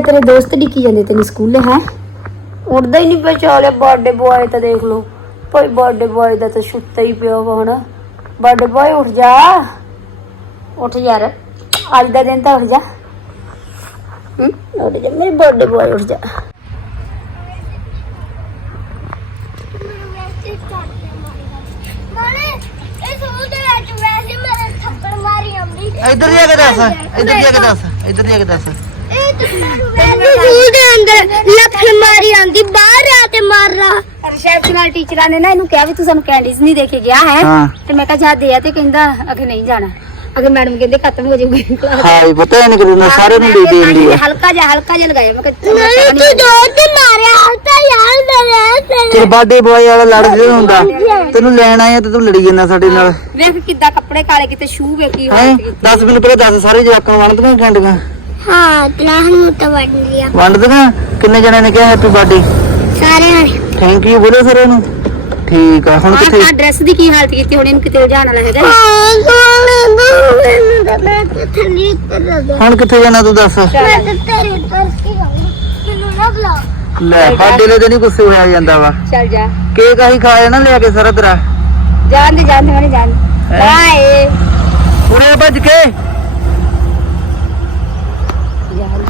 ਤੇਰੇ ਦੋਸਤ ਡਿੱਕੀ ਜਾਂਦੇ ਤੈਨੂੰ ਸਕੂਲੇ ਹੈ? ਉੱਡਦਾ ਹੀ ਨਹੀਂ ਪਿਆ ਚਾਲਿਆ ਬਰਥਡੇ ਬੁਆਏ ਤਾਂ ਦੇਖ ਲਓ। ਭਾਈ ਬਰਥਡੇ ਬੁਆਏ ਦਾ ਤਾਂ ਸੁੱਤਾ ਹੀ ਪਿਆ ਵਾ ਹੁਣ ਬਰਥਡੇ ਬੁਆਏ ਉੱਠ ਜਾ। ਉੱਠ ਯਾਰ। ਅੱਜ ਦਾ ਦਿਨ ਤਾਂ ਉੱਠ ਜਾ। ਹੂੰ ਉੱਠ ਜਾ। ਮੇਰੇ ਬਰਥਡੇ ਬੁਆਏ ਉੱਠ ਜਾ। ਇੱਧਰ ਜਾ ਕੇ ਦੱਸ ਇੱਧਰ ਜਾ ਕੇ ਦੱਸ ਇੱਧਰ ਜਾ ਕੇ ਦੱਸ ਲੱਖ ਮਾਰੀ ਆਂਦੀ ਬਾਹਰ ਆ ਤੇ ਮਾਰਾ ਰਿਸੈਪਸ਼ਨਲ ਟੀਚਰਾਂ ਨੇ ਨਾ ਇਹਨੂੰ ਕਿਹਾ ਵੀ ਤੂੰ ਸਾਨੂੰ ਕੈਂਡੀਜ਼ ਨਹੀਂ ਦੇ ਕੇ ਗਿਆ ਹੈ। ਹਾਂ। ਤੇ ਮੈਂ ਕਿਹਾ ਜਾ ਦੇ ਆ ਤੇ ਕਹਿੰਦਾ ਅਗੇ ਨਹੀਂ ਜਾਣਾ। ਅਗੇ ਮੈਡਮ ਕਹਿੰਦੇ ਖਤਮ ਹੋ ਜਾਊਗੀ class। ਹਾਂ ਇਹ ਪਤਾ ਨਹੀਂ ਕਰੂੰ ਸਾਰੇ ਨੂੰ ਦੇ ਦੇਂਦੀ ਆ। ਹਲਕਾ ਜਿਹਾ ਹਲਕਾ ਜਿਹਾ ਲਗਾਇਆ। ਮੈਂ ਕਿਹਾ ਨਹੀਂ ਤੂੰ ਦੋ ਤੇ ਮਾਰਿਆ ਤਾਂ ਯਾਰ ਮੇਰੇ ਤੇਰੇ ਬਰਥਡੇ ਬॉय ਵਾਲਾ ਲੜ ਜਿਹੜਾ ਹੁੰਦਾ। ਤੈਨੂੰ ਲੈਣ ਆਇਆ ਤੇ ਤੂੰ ਲੜੀ ਜਾਂਦਾ ਸਾਡੇ ਨਾਲ। ਵੇਖ ਕਿੱਦਾਂ ਕੱਪੜੇ ਕਾਲੇ ਕਿਤੇ ਸ਼ੂ ਵੇਖੀ ਹੈ? ਦੱਸ ਮੈਨੂੰ ਪਹਿਲਾਂ ਦੱਸ ਸਾਰੇ ਜਵਾਕਾਂ ਨੂੰ ਵੰਡ ਦਵਾਂ ਕੈਂਡੀਆਂ ਹਾਂ ਤਲਾਹ ਨੂੰ ਤਾਂ ਵੜ ਲਿਆ। ਵੰਡ ਦਵਾਂ ਕਿੰਨੇ ਜਣਿਆਂ ਨੇ ਕਿਹਾ ਹੈਪੀ ਬਰਥਡੇ ਸਾਰੇ ਥੈਂਕ ਯੂ ਬੋਲੋ ਸਾਰਿਆਂ ਨੂੰ ਠੀਕ ਆ ਹੁਣ ਕਿੱਥੇ? ਆ ਡਰੈਸ ਦੀ ਕੀ ਹਾਲਤ ਕੀਤੀ ਹੁਣ? ਇਹਨੂੰ ਕਿਤੇ ਲਿਜਾਣ ਵਾਲਾ ਹੈਗਾ ਹੁਣ ਕਿੱਥੇ ਜਾਣਾ ਤੂੰ ਦੱਸ? ਮੈਂ ਤਾਂ ਤੇਰੇ ਉੱਤਰ ਕੇ ਮੈਨੂੰ ਨਾ ਬੁਲਾ ਲੈ ਸਾਡੇ ਲਈ ਤੇ ਨਹੀਂ ਗੁੱਸੇ ਹੋਇਆ ਜਾਂਦਾ ਵਾ। ਚੱਲ ਜਾ। ਕੇਕ ਆਹੀ ਖਾ ਜਾਣਾ ਲਿਆ ਕੇ ਸਾਰਾ ਤੇਰਾ। ਜਾਣ ਦੇ ਜਾਣ ਦੇ ਮਨੇ ਜਾਣ? ਬਾਏ ਪੂਰੇ ਭੱਜ ਕੇ ਜਾਣ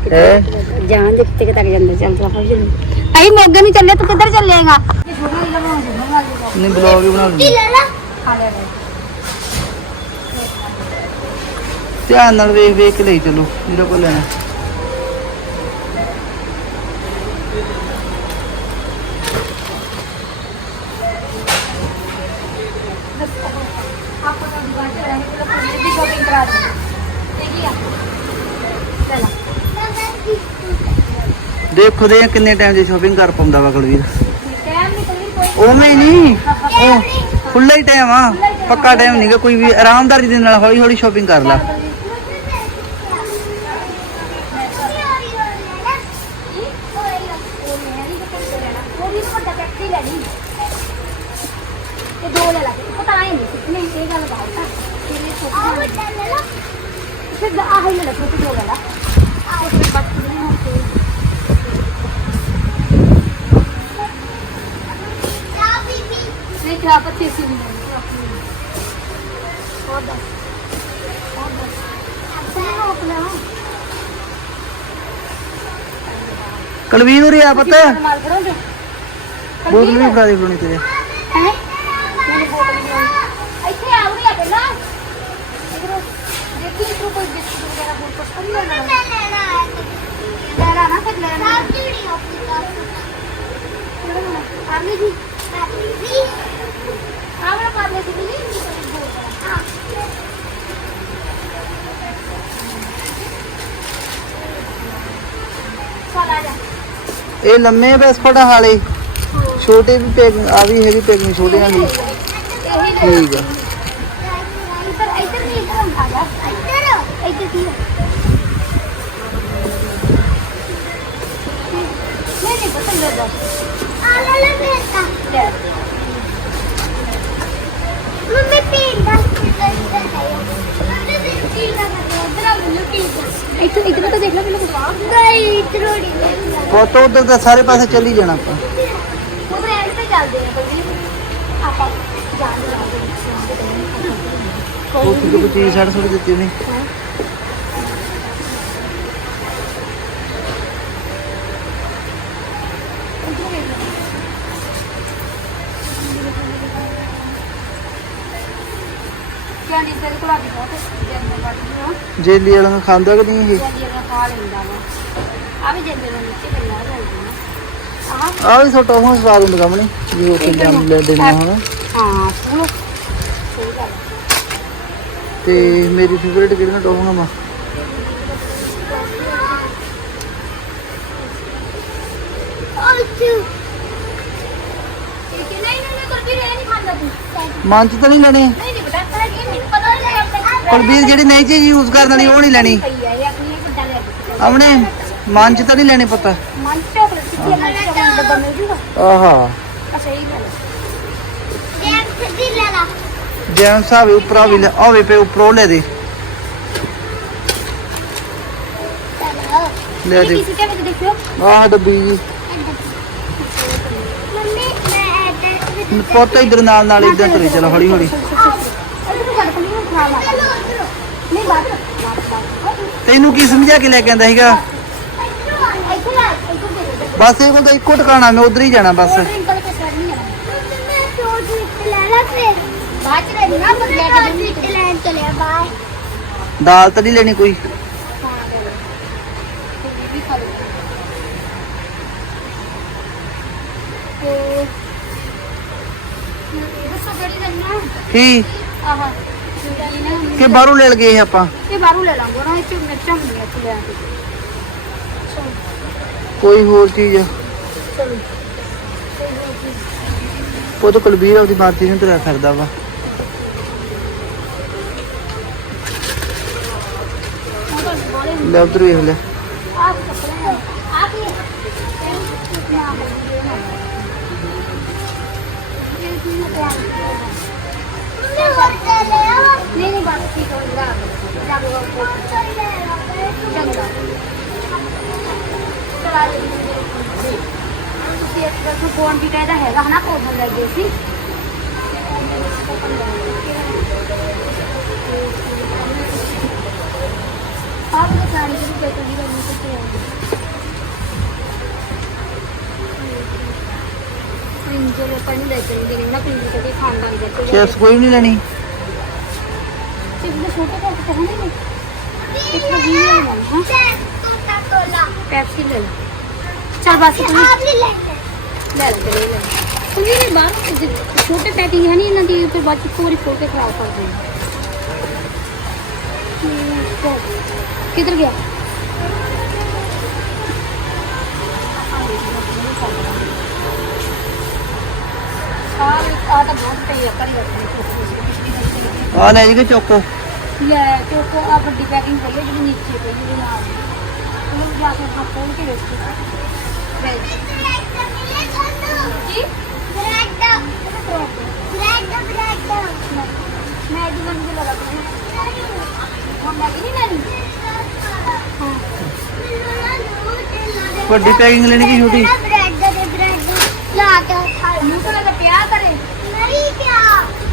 ਜਾਣ ਦੇ ਕਿਤੇ ਤੱਕ ਜਾਂਦਾ ਚੱਲ ਤੂੰ ਆਪਾਂ ਚੱਲ ਅਸੀਂ ਮੋਗੇ ਨੂੰ ਚੱਲੇ ਤੂੰ ਕਿੱਧਰ ਚੱਲੇਗਾ ਨਹੀਂ ਬਲੌਗ ਹੀ ਬਣਾ ਲਈ ਲੈ ਲਾ? ਧਿਆਨ ਨਾਲ ਵੇਖ ਵੇਖ ਕੇ ਲਈ ਚਲੋ ਜਿਹੜਾ ਕੋਲ ਲੈਣਾ। ਦੇਖੋ ਦੇ ਕਿੰਨੇ ਟਾਈਮ ਦੀ ਸ਼ਾਪਿੰਗ ਕਰ ਪਾਉਂਦਾ ਵਾ ਕੁਲਵੀਰ। ਉਵੇਂ ਨਹੀਂ? ਉਹ ਖੁੱਲਾ ਹੀ ਟਾਈਮ ਆ। ਪੱਕਾ ਟਾਈਮ ਨਹੀਂਗਾ ਕੋਈ ਵੀ ਆਰਾਮਦਾਰੀ ਦੇ ਨਾਲ ਹੌਲੀ ਹੌਲੀ ਸ਼ਾਪਿੰਗ ਕਰ ਲੈ ਤੇ ਦੋ ਲੈ ਲਾ ਪਤਾ ਆਏ ਨਹੀਂ ਨਹੀਂ ਇਹ ਗੱਲ ਬਾਤ ਆ ਤੇਰੇ ਛੋਟੇ ਫਿਰ ਆਹ ਹੀ ਲੈ ਲਾ ਛੋਟੇ ਦੋ ਲੈ ਲਾ ਆਹ ਫਿਰ ਬੱਚੇ ਨਹੀਂ ਹੁੰਦੇ ਨਹੀਂ ਖਰਾਬ ਪੱਤੇ ਸੀ ਨਹੀਂ ਹੋਰ ਦੱਸ। ਹੋਰ ਦੱਸ। ਆਪਣਾ ਆਪਣਾ ਕੁਲਵੀਰ ਉਰੇ ਆ ਪਤਾ। ਬੋਤਲ ਵੀ ਫੜਾ ਦੇ ਬਣੀ ਤੇਰੇ। ਹੈ? ਮੈਨੂੰ ਬੋਤਲ ਨਹੀਂ ਇੱਥੇ ਆ ਉਰੇ ਆ ਪਹਿਲਾਂ। ਇਧਰੋਂ ਦੇਖੀ ਇਧਰੋਂ ਕੋਈ ਬਿਸਕੁਟ ਵਗੈਰਾ ਹੋਰ ਕੁਝ ਤਾਂ ਆਰਲੀ ਜੀ ਇਹ ਲੰਮੇ ਬਿਸਕੁਟ ਹਾਲੇ। ਛੋਟੇ ਵੀ ਪੈਕਿੰਗ ਆ ਵੀ ਹੈਗੀ ਪੈਕਿੰਗ ਛੋਟਿਆਂ ਦੀ। ਇਹੀ ਲੈ ਠੀਕ ਆ ਇੱਧਰ ਇੱਧਰ ਨਹੀਂ ਦੀ ਨਹੀਂ ਨਹੀਂ ਇੱਥੇ ਇੱਧਰ ਤਾਂ ਦੇਖ ਲੈ ਪਹਿਲਾਂ ਕੁਝ ਗਈ ਤਰੋੜੀ ਪੁੱਤ ਉਧਰ ਤਾਂ ਸਾਰੇ ਪਾਸੇ ਚੱਲੀ ਜਾਣਾ ਆਪਾਂ। ਉਧਰ ਐਂਡ ਤੇ ਚੱਲਦੇ ਆ ਬਲਵੀਰ। ਆਪਾਂ ਜਾਣ ਦੇ ਲਾਗੇ ਉਹ ਕਿਤੇ ਕੋਈ ਚੀਜ਼ ਛੱਡ ਛੱਡ ਦਿੱਤੀ ਉਹਨੇ ਕੈਂਡੀ ਤੇ ਗੁਲਾਬੀ ਬਹੁਤ ਜੰਮੇ ਵੱਡਦੀ ਹਾਂ ਜੇਲੀ ਵਾਲਾ ਨੂੰ ਖਾਂਦਾ ਕਿ ਨਹੀਂ ਇਹ? ਜੰਦੀ ਦਾ ਖਾ ਲੈਂਦਾ ਵਾ। ਆ ਵੀ ਜੰਦੇ ਦੇ ਨੀਚੇ ਗੱਲਾਂ ਜਾਂਦੀਆਂ। ਆਹ। ਆ ਵੀ ਛੋਟਾ ਹੁਣ ਸਵਾਦ ਹੁੰਦਾ ਨਹੀਂ ਜੇ ਉਹ ਪੰਜਾਂ ਲੈ ਦੇਣਾ ਹੁਣ ਹਾਂ ਪੂਰਾ। ਤੇ ਮੇਰੀ ਫੇਵਰੇਟ ਕਿਹੜੀ ਨਾ ਟੋਫੀਆਂ ਮਾ ਠੀਕ ਹੈ ਨਹੀਂ ਨਹੀਂ ਗੁਰਬੀਰ ਇਹ ਨਹੀਂ ਖਾਂਦਾ ਤੂੰ। ਮਨ ਚ ਤਾਂ ਨਹੀਂ ਲੈਣੀ ਨਹੀਂ ਨਹੀਂ ਬੇਟਾ ਤੇਰਾ ਇਹ ਮੈਨੂੰ ਪਤਾ ਨਹੀਂ ਲੱਗਦਾ ਕੁਲਬੀਰ ਜਿਹੜੀ ਨਹੀਂ ਚੀਜ਼ ਯੂਜ਼ ਕਰਨ ਵਾਲੀ ਉਹ ਨਹੀਂ ਲੈਣੀ ਆਪਣੀ ਮਨ ਚ ਤਾਂ ਨਹੀਂ ਲੈਣੀ ਪਤਾ ਮਨ ਚਾਕਲੇਟ ਕਿੱਥੇ ਹੈ ਮਨ ਚਾਕਲੇਟ ਡੱਬਾ ਮਿਲ ਜੂਗਾ ਆਹਾ ਆ ਸਹੀ ਗੱਲ ਹੈ ਜੈਮ ਸਾਹਿਬ ਉੱਪਰੋਂ ਵੀ ਲੈ ਆਵੇ ਪੇ ਉੱਪਰੋਂ ਲੈ ਦੇ ਲੈ ਦੇ ਕਿਸੇ ਵਿੱਚ ਦੇਖਿਓ ਆਹ ਡੱਬੀ ਜੀ ਮੰਮੀ ਮੈਂ ਇੱਧਰ ਪੁੱਤ ਇਧਰ ਨਾਲ ਨਾਲ ਇਦਾਂ ਕਰੀ ਚਲੋ ਹੌਲੀ ਹੌਲੀ ਤੈਨੂੰ ਕੀ ਸਮਝਾ ਕੇ ਲੈ ਕੇ ਆਂਦਾ ਸੀਗਾ? ਬਸ ਇਹ ਕੋਲ ਤਾਂ ਇੱਕੋ ਟਿਕਾਣਾ ਮੈਂ ਉਧਰ ਹੀ ਜਾਣਾ ਬਸ। ਦਾਲ ਤਾਂ ਨਹੀਂ ਲੈਣੀ ਕੋਈ। ਕੀ? ਆਹ। ਕਿ ਬਾਹਰੋਂ ਲੈ ਲਗੇ ਇਹ ਆਪਾਂ? ਇਹ ਬਾਹਰੋਂ ਲੈ ਲਾਂਗੇ ਨਾ ਇਹ ਚ ਮਿਰਚਾਂ ਹੁੰਦੀਆਂ ਇੱਥੇ ਲੈ ਕੇ ਕੋਈ ਹੋਰ ਚੀਜ਼? ਉਹ ਤਾਂ ਕੁਲਬੀਰ ਉਹਦੀ ਮਾਰਤੀ ਨੂੰ ਤੁਰਿਆ ਫਿਰਦਾ ਵਾ। ਲੈ ਉਧਰ ਵੇਖ ਲੈ। ਆਹ ਕੱਪੜੇ ਕੀ ਨਹੀਂ ਨਹੀਂ ਬਾਤ ਠੀਕ ਹੋ ਜਾ ਜਾ ਹੋਰ ਤੇ ਲੈ ਆ ਚੰਗਾ ਚਲਾ ਲੈ ਤੁਸੀਂ ਇੱਕ ਗੱਲ ਤੋਂ ਫੋਨ ਵੀ ਕਹਿੰਦਾ ਹੈਗਾ ਹਨਾ ਕੋਲ ਲੱਗੇ ਸੀ ਆਪ ਦਾ ਸਾਰੀ ਜਿਹੜੀ ਬੈਠੀ ਦੀ ਬੰਨੀ ਲੈਣੀ ਚਿਪ ਦੇ ਛੋਟੇ ਕੱਪ ਤਾਂ ਹੋਣੇ ਨੇ ਇੱਕ ਤਾਂ ਵੀਹ ਵਾਲਾ ਲੈਣਾ ਹਾਂ ਕੋਕਾ ਕੋਲਾ ਪੈਪਸੀ ਲੈ ਲੈ ਚਲ ਬਸ ਤੂੰ ਆਪ ਲੈ ਲੈ ਲੈ ਲੈ ਲੈ ਲੈ ਤੂੰ ਵੀ ਬਾਹਰ ਜੇ ਛੋਟੇ ਪੈਕਿੰਗ ਹੈ ਨਹੀਂ ਇਹਨਾਂ ਦੀ ਫਿਰ ਬਾਅਦ ਚ ਇੱਕ ਵਾਰੀ ਖੋਲ ਕੇ ਖਰਾਬ ਕਰ ਦੇਣੀ ਕਿੱਧਰ ਗਿਆ ਆ ਆ ਤਾਂ ਬਹੁਤ ਪਈ ਆ ਕਰੀ ਰੱਖਣੀ ਆ ਲੈ ਜੀ ਚੁੱਕ। ਲੈ ਚੋਕ ਆ ਵੱਡੀ ਪੈਕਿੰਗ ਪਈ ਹੈ ਜਿਹੜੀ ਨੀਚੇ ਪਈ ਉਹਦੇ ਨਾਲ। ਉਹਨੂੰ ਜਾ ਕੇ ਆਪਾਂ ਖੋਲ ਕੇ ਵੇਖ ਬ੍ਰੈਡ ਮਿਲੇ ਸਾਨੂੰ ਜੀ। ਬ੍ਰੈਡ ਬ੍ਰੈਡ ਬ੍ਰੈਡ ਮੈਂ ਜੀ? ਮੰਨ ਕੇ ਲਗਾ ਹੁਣ ਮੈਂ ਨਹੀਂ ਲੈਣੀ ਹਾਂ ਵੱਡੀ ਪੈਕਿੰਗ ਲੈਣੀ ਕਿ ਛੋਟੀ?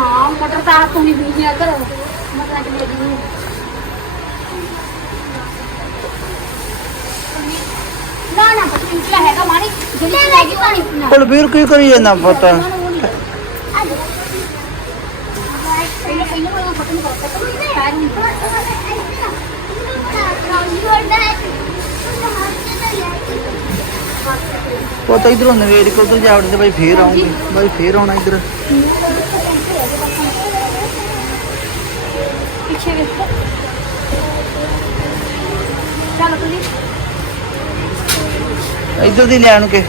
ਹਾਂ ਮਟਰ ਤਾਂ ਆਪ ਨਹੀਂ ਹੋਈ ਆ ਘਰ। ਮਟਰ ਕਿ ਮੇਰੀ ਨਹੀਂ ਨਾ ਨਾ ਬਸ ਨਿਕਲਾ ਹੈਗਾ ਮਾਰੀ ਜਿਹੜੀ ਲੈਗੀ ਪਾਣੀ ਪੀਣਾ ਕੁਲਬੀਰ ਕੀ ਕਰੀ ਜਾਂਦਾ ਪੁੱਤ? ਕਰਤਾ ਤਾਂ ਇਧਰੋਂ ਨਵੇੜ ਕੇ ਉਧਰ ਜਾ ਵੜਦੇ ਬਾਈ ਫੇਰ ਆਉਂਗੀ ਬਾਈ ਫੇਰ ਆਉਣਾ ਇਧਰ ਪਿੱਛੇ ਵੇਖੋ ਚਲੋ ਤੁਸੀਂ ਇਧਰ ਦੀ ਲੈਣ ਕੇ।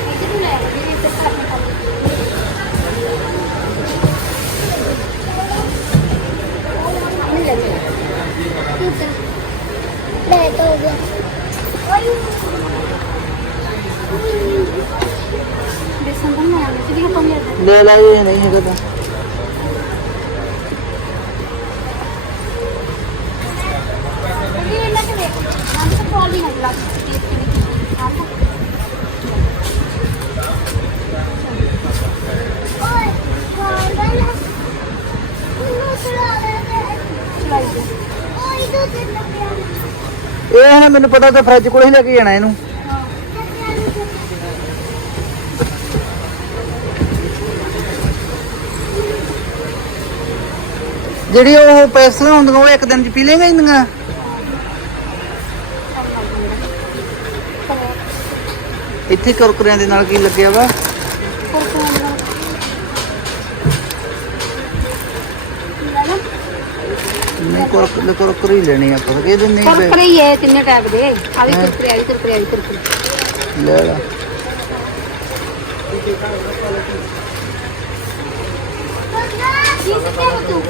ਲੈ ਲੈ ਨਹੀਂ ਹੈਗਾ ਤਾਂ। ਲੱਗਿਆ ਮੈਨੂੰ ਪਤਾ ਤਾਂ ਫਰਿੱਜ ਕੋਲ ਹੀ ਲੈ ਕੇ ਜਾਣਾ ਇਹਨੂੰ। ਜਿਹੜੀ ਉਹ ਪੈਸਲਾਂ ਹੁੰਦੀਆਂ, ਉਹ ਇੱਕ ਦਿਨ ਚ ਪੀ ਲੇਗਾ ਇੰਨੀਆਂ। ਇੱਥੇ ਕੁਰਕਰਿਆਂ ਦੇ ਨਾਲ ਕੀ ਲੱਗਿਆ ਵਾ? ਨਹੀਂ ਕੁਰਕ ਕੁਰਕਰ ਹੀ ਲੈਣੀ ਆਪਾਂ ਤਾਂ ਇਹਦੇ ਨਹੀਂ ਕੁਰਕਰੇ ਹੀ ਹੈ ਤਿੰਨੇ ਟਾਈਪ ਦੇ? ਆਲੀ ਕੁਰਕਰੇ ਆਲੀ ਕੁਰਕਰੇ ਆਲੀ ਕੁਰਕਰੇ ਲੈ ਲਾ।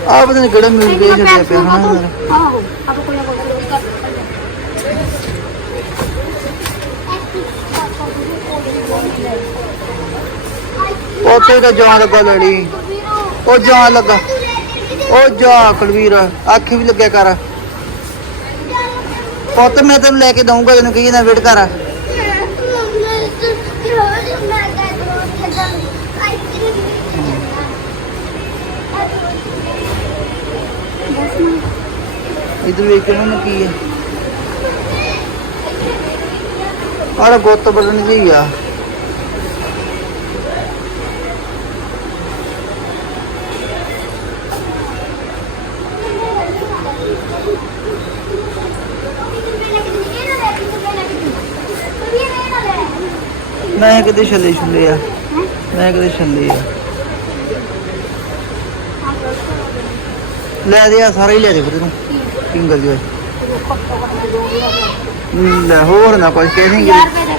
ਆ ਪਤਾ ਨਹੀਂ ਕਿਹੜਾ ਮਿਲ ਗਿਆ ਪਿਆ ਹਾਂ। ਆਹੋ ਆਪ ਕੋਈ ਨਾ ਕੋਈ ਕਰ ਉੱਥੇ ਤਾਂ ਜਾਣ ਲੱਗਾ ਲੜੀ ਉਹ ਜਾਣ ਲੱਗਾ। ਉਹ ਜਾ ਕੁਲਵੀਰ ਅੱਖ ਵੀ ਲੱਗਿਆ ਕਰ। ਪੁੱਤ, ਮੈਂ ਤੈਨੂੰ ਲੈ ਕੇ ਦਊਂਗਾ, ਤੈਨੂੰ ਕਹੀ ਨਾ ਵੇਟ ਕਰ। ਇਧਰ ਵੇਖ ਕੇ ਮੈਨੂੰ ਕੀ ਹੈ ਆਹ ਗੁੱਤ ਬਦਲਣ ਜਿਹੀ ਆ। ਮੈਂ ਕਿਤੇ ਛੱਲੇ ਛੁੱਲੇ ਆ। ਮੈਂ ਕਿਤੇ ਛੱਲੇ ਆ। ਲੈ ਦੇ ਆ, ਸਾਰਾ ਹੀ ਲੈ ਦੇ ਫਿਰ ਤੂੰ ਸਿੰਗਲ ਜਿਹਾ। ਲੈ ਹੋਰ ਨਾ ਕੁਝ ਕਹਿ ਦੇਂਗੇ 50 ਰੁਪਏ ਦੇ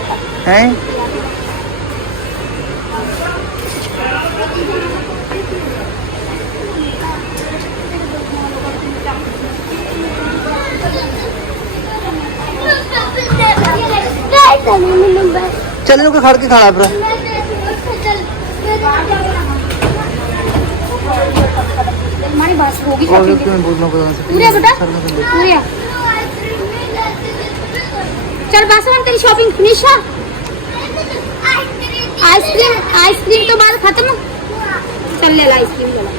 ਚੱਲ ਇਹਨੂੰ ਕੋਈ ਖੜ ਕੇ ਖਾਣਾ ਫਿਰ ਮਾਰੀ ਬਸ ਹੋ ਗਈ ਉਹ shopping। ਕਿਵੇਂ ਬੋਲਣਾ ਪਤਾ ਨਹੀਂ ਪੂਰੇ ਬੇਟਾ ਸਰ ਮੈਂ ਥੱਲੇ। ਪੂਰੇ ਆ। चल बस हम तेरी शॉपिंग फिनिश है आइसक्रीम आइसक्रीम तो बाद खत्म चल ले ला आइसक्रीम ले ला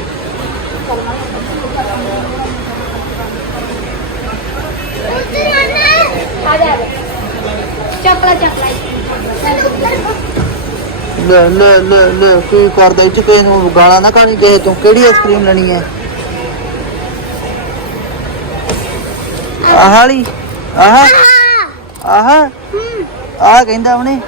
आ जा चकला चकला ਲੈ ਲੈ ਲੈ ਲੈ ਕੀ ਕਰਦਾ ਇੱਥੇ ਕਿਸੇ ਨੂੰ ਗਾਲਾਂ ਨਾ ਖਾਣੀ ਕਿਸੇ ਤੋਂ। ਕਿਹੜੀ ਆਈਸਕ੍ਰੀਮ ਲੈਣੀ ਹੈ? ਆਹ ਵਾਲੀ ਆਹ ਆਹ ਆਹ ਕਹਿੰਦਾ ਉਹਨੇ।